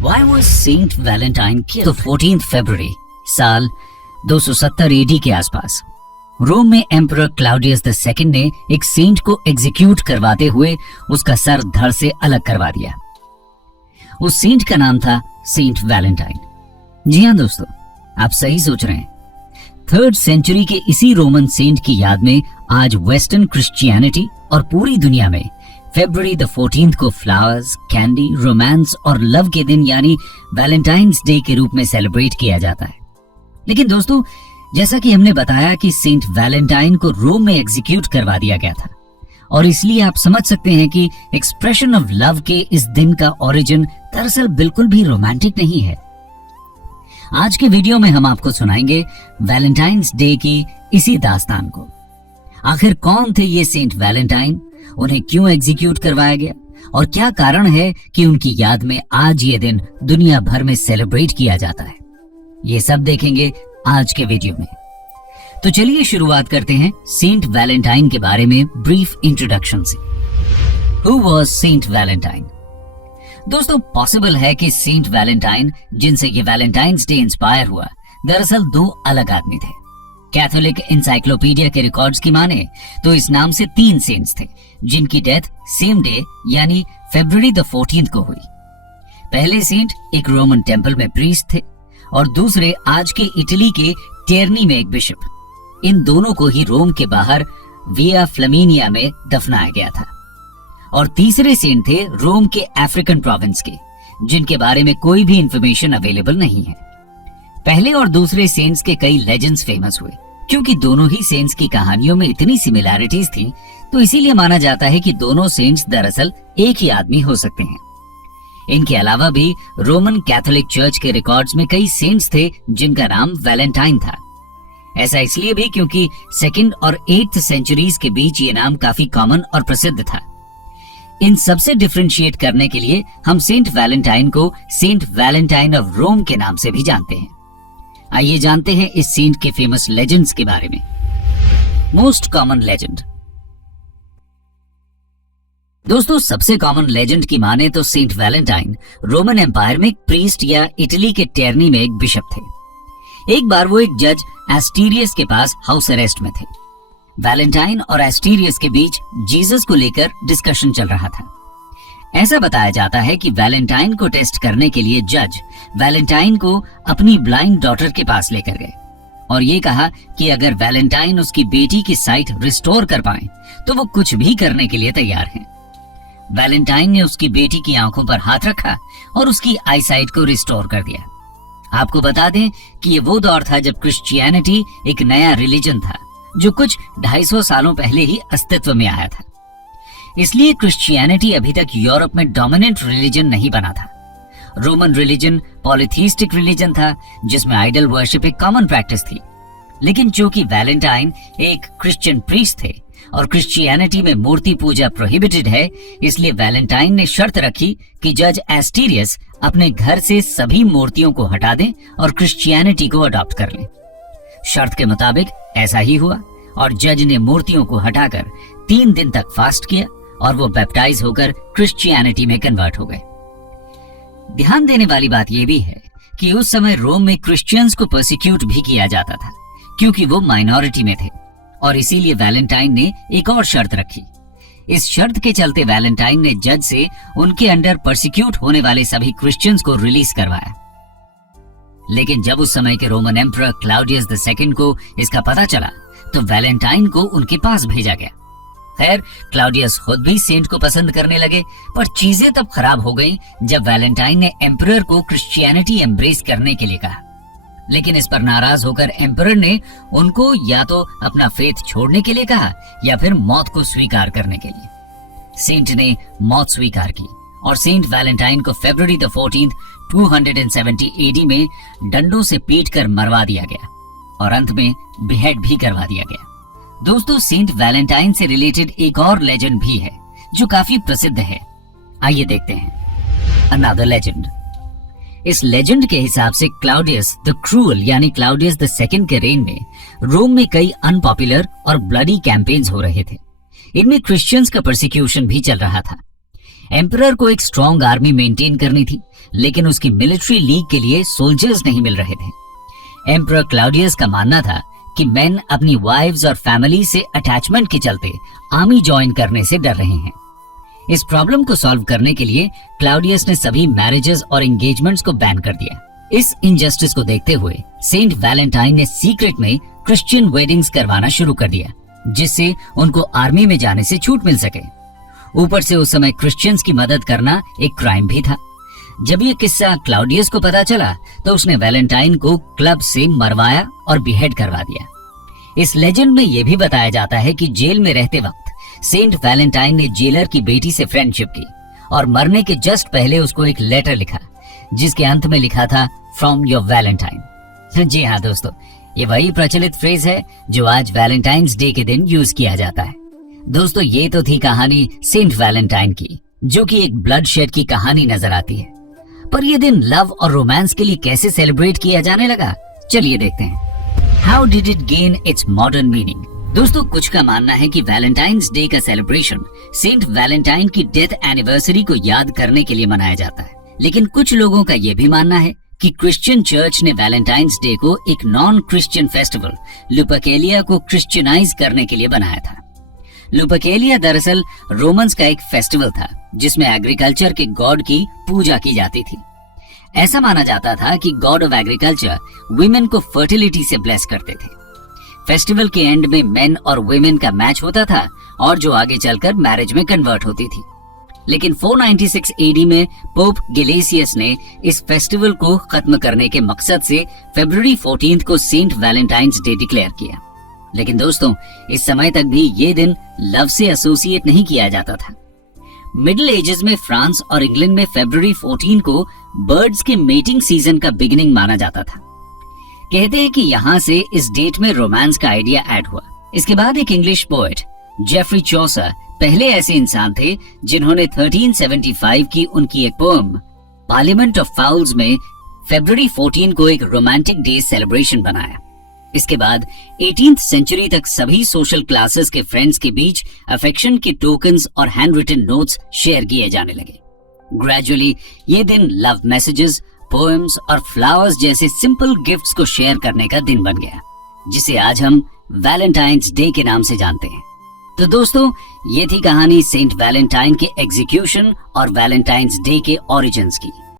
Why was Saint Valentine killed? तो 14 फरवरी साल 270 AD के आसपास रोम में एम्परर क्लाउडियस II ने एक सेंट को एग्जीक्यूट करवाते हुए उसका सर धड़ से अलग करवा दिया। उस सेंट का नाम था सेंट वैलेंटाइन। जी हाँ दोस्तों, आप सही सोच रहे हैं। 3rd सेंचुरी के इसी रोमन सेंट की याद में आज वेस्टर्न क्रिश्चियनिटी और पूरी दुनिया में फरवरी 14 को फ्लावर्स, कैंडी, रोमांस और लव के दिन यानी वैलेंटाइंस डे के रूप में सेलिब्रेट किया जाता है। लेकिन दोस्तों, जैसा कि हमने बताया कि सेंट वैलेंटाइन को रोम में एग्जीक्यूट करवा दिया गया था और इसलिए आप समझ सकते हैं कि एक्सप्रेशन ऑफ लव के इस दिन का ओरिजिन दरअसल बिल्कुल भी रोमांटिक नहीं है। आज के वीडियो में हम आपको सुनाएंगे वैलेंटाइंस डे की इसी दास्तान को। आखिर कौन थे ये सेंट वैलेंटाइन, उन्हें क्यों एग्जीक्यूट करवाया गया और क्या कारण है कि उनकी याद में आज ये दिन दुनिया भर में सेलिब्रेट किया जाता है। ये सब देखेंगे आज के वीडियो में। तो चलिए शुरुआत करते हैं सेंट वैलेंटाइन के बारे में ब्रीफ इंट्रोडक्शन से। Who was sent Valentine? दोस्तों, पॉसिबल है कि सेंट वैलेंटाइन जिनसे ये वैलेंटाइंस डे इंस्पायर हुआ दरअसल 2 अलग आदमी थे। कैथोलिक इंसाइक्लोपीडिया के रिकॉर्ड्स की माने तो इस नाम से 3 सेंट्स थे जिनकी डेथ सेम डे यानी फरवरी 14 को हुई। पहले सेंट एक रोमन टेम्पल में प्रीस्ट थे और दूसरे आज के इटली के टेरनी में एक बिशप। इन दोनों को ही रोम के बाहर विया फ्लेमिनिया में दफनाया गया था। और तीसरे सेंट थे रोम के अफ्रीकन प्रोविंस के, जिनके बारे में कोई भी इंफॉर्मेशन अवेलेबल नहीं है। पहले और दूसरे सेंट्स के कई लेजेंड्स फेमस हुए क्योंकि दोनों ही सेंट्स की कहानियों में इतनी सिमिलैरिटीज थी, तो इसीलिए माना जाता है कि दोनों सेंट्स दरअसल एक ही आदमी हो सकते हैं। इनके अलावा भी रोमन कैथोलिक चर्च के रिकॉर्ड्स में कई सेंट्स थे जिनका नाम वैलेंटाइन था। ऐसा इसलिए भी क्योंकि 2nd और 8th सेंचुरीज के बीच ये नाम काफी कॉमन और प्रसिद्ध था। इन सबसे डिफरेंशिएट करने के लिए हम सेंट वैलेंटाइन को सेंट वैलेंटाइन ऑफ रोम के नाम से भी जानते हैं। आइए जानते हैं इस सेंट के फेमस लेजेंड्स के बारे में। Most common legend. दोस्तों, सबसे कॉमन लेजेंड की माने तो सेंट वैलेंटाइन रोमन एम्पायर में एक प्रीस्ट या इटली के टेरनी में एक बिशप थे। एक बार वो एक जज एस्टीरियस के पास हाउस अरेस्ट में थे। वैलेंटाइन और एस्टीरियस के बीच जीसस को लेकर डिस्कशन चल रहा था। ऐसा बताया जाता है कि वैलेंटाइन को टेस्ट करने के लिए जज वैलेंटाइन को अपनी ब्लाइंड डॉटर के पास लेकर गए और ये कहा कि अगर वैलेंटाइन उसकी बेटी की साइट रिस्टोर कर पाए तो वो कुछ भी करने के लिए तैयार हैं। वैलेंटाइन ने उसकी बेटी की आंखों पर हाथ रखा और उसकी आईसाइट को रिस्टोर कर दिया। आपको बता दें कि ये वो दौर था जब क्रिश्चियनिटी एक नया रिलीजन था जो कुछ 250 सालों पहले ही अस्तित्व में आया था। इसलिए क्रिश्चियनिटी अभी तक यूरोप में डोमिनेंट रिलीजन नहीं बना था। रोमन रिलीजन पॉलीथीस्टिक रिलीजन था जिसमें आइडल वर्शिप एक कॉमन प्रैक्टिस थी। लेकिन चूंकि वैलेंटाइन एक क्रिश्चियन प्रीस्ट थे और क्रिश्चियनिटी में मूर्ति पूजा प्रोहिबिटेड है, इसलिए वैलेंटाइन ने शर्त रखी कि जज एस्टीरियस अपने घर से सभी मूर्तियों को हटा दें और क्रिश्चियनिटी को अडॉप्ट कर लें। शर्त के मुताबिक ऐसा ही हुआ और जज ने मूर्तियों को हटाकर 3 दिन तक फास्ट किया और वो बैप्टाइज होकर क्रिश्चियनिटी में कन्वर्ट हो गए। ध्यान देने वाली बात यह भी है कि उस समय रोम में क्रिश्चियंस को परसिक्यूट भी किया जाता था क्योंकि वो माइनॉरिटी में थे और इसीलिए वैलेंटाइन ने एक और शर्त रखी। इस शर्त के चलते वैलेंटाइन ने जज से उनके अंडर परसिक्यूट होने वाले सभी क्रिश्चियंस को रिलीज करवाया। लेकिन जब उस समय के रोमन एम्परर क्लाउडियस II को इसका पता चला तो वैलेंटाइन को उनके पास भेजा गया। खैर, क्लाउडियस खुद भी सेंट को पसंद करने लगे, पर चीजें तब खराब हो गईं जब वैलेंटाइन ने एम्परर को क्रिश्चियनिटी एम्ब्रेस करने के लिए कहा। लेकिन इस पर नाराज होकर एम्परर ने उनको या तो अपना फेथ छोड़ने के लिए कहा या फिर मौत को स्वीकार करने के लिए। सेंट ने मौत स्वीकार की और सेंट वैलेंटाइन को फरवरी 14 270 एडी में डंडों से पीटकर मरवा दिया गया और अंत में बिहेड भी करवा दिया गया। दोस्तों, सेंट वैलेंटाइन से रिलेटेड एक और लेजेंड भी है जो काफी प्रसिद्ध है। आइए देखते हैं। Another legend. इस लेजेंड के हिसाब से क्लाउडियस द क्रूअल यानी क्लाउडियस II के रेन में रोम में कई अनपॉपुलर और ब्लडी कैंपेन्स हो रहे थे। इनमें क्रिश्चियंस का परसिक्यूशन भी चल रहा था। एम्परर को एक स्ट्रॉन्ग आर्मी मेंटेन करनी थी, लेकिन उसकी मिलिट्री लीग के लिए सोल्जर्स नहीं मिल रहे थे। एम्परर क्लाउडियस का मानना था कि मेन अपनी वाइव्स और फैमिली से अटैचमेंट के चलते आर्मी ज्वाइन करने से डर रहे हैं। इस प्रॉब्लम को सॉल्व करने के लिए क्लाउडियस ने सभी मैरिजेस और एंगेजमेंट्स को बैन कर दिया। इस इनजस्टिस को देखते हुए सेंट वैलेंटाइन ने सीक्रेट में क्रिश्चियन वेडिंग्स करवाना शुरू कर दिया, जिससे उनको आर्मी में जाने से छूट मिल सके। ऊपर से उस समय क्रिश्चियंस की मदद करना एक क्राइम भी था। जब ये किस्सा क्लाउडियस को पता चला तो उसने वैलेंटाइन को क्लब से मरवाया और बिहेड करवा दिया। इस लेजेंड में यह भी बताया जाता है कि जेल में रहते वक्त सेंट वैलेंटाइन ने जेलर की बेटी से फ्रेंडशिप की और मरने के जस्ट पहले उसको एक लेटर लिखा, जिसके अंत में लिखा था फ्रॉम योर वैलेंटाइन। जी हाँ दोस्तों, ये वही प्रचलित फ्रेज है जो आज वैलेंटाइंस डे के दिन यूज किया जाता है। दोस्तों, ये तो थी कहानी सेंट वैलेंटाइन की, जो कि एक ब्लडशेड की कहानी नजर आती है। पर ये दिन लव और रोमांस के लिए कैसे सेलिब्रेट किया जाने लगा, चलिए देखते हैं। How did it gain it's modern meaning? दोस्तों, कुछ का मानना है कि वैलेंटाइंस डे का सेलिब्रेशन सेंट वैलेंटाइन की डेथ एनिवर्सरी को याद करने के लिए मनाया जाता है, लेकिन कुछ लोगों का यह भी मानना है कि क्रिश्चियन चर्च ने वैलेंटाइंस डे को एक नॉन क्रिश्चियन फेस्टिवल लुपकेलिया को क्रिश्चियनाइज करने के लिए बनाया था। लुपकेलिया दरअसल रोमन्स का एक फेस्टिवल था जिसमें एग्रीकल्चर के गॉड की पूजा की जाती थी। ऐसा माना जाता था कि गॉड ऑफ एग्रीकल्चर वुमेन को फर्टिलिटी से ब्लेस करते थे। फेस्टिवल के एंड में मेन और वुमेन का मैच होता था और जो आगे चलकर मैरिज में कन्वर्ट होती थी। लेकिन 496 एडी में पोप गेलेसियस ने इस फेस्टिवल को खत्म करने के मकसद से फरवरी 14 को सेंट वैलेंटाइंस डे डिक्लेयर किया। लेकिन दोस्तों, इस समय तक भी ये दिन लव से एसोसिएट नहीं किया जाता था। मिडिल एजेस में फ्रांस और इंग्लैंड में फरवरी 14 को बर्ड्स के मेटिंग सीजन का बिगिनिंग माना जाता था। कहते हैं कि यहाँ से इस डेट में रोमांस का आइडिया ऐड हुआ। इसके बाद एक इंग्लिश पोएट जेफरी चौसर पहले ऐसे इंसान थे जिन्होंने 1375 की उनकी एक पोएम पार्लियामेंट ऑफ फाउल्स में फरवरी 14 को एक रोमांटिक डे सेलिब्रेशन बनाया। इसके बाद 18th सेंचुरी तक सभी सोशल क्लासेस के फ्रेंड्स के बीच अफेक्शन के टोकन्स और हैंड रिटन नोट्स शेयर किए जाने लगे। ग्रेजुअली ये दिन लव मैसेजेस, पोएम्स और फ्लावर्स जैसे सिंपल गिफ्ट्स को शेयर करने का दिन बन गया, जिसे आज हम वैलेंटाइंस डे के नाम से जानते हैं। तो दोस्तों, ये थी कहानी सेंट वैलेंटाइन के एग्जीक्यूशन और वैलेंटाइंस डे के ओरिजिन्स की।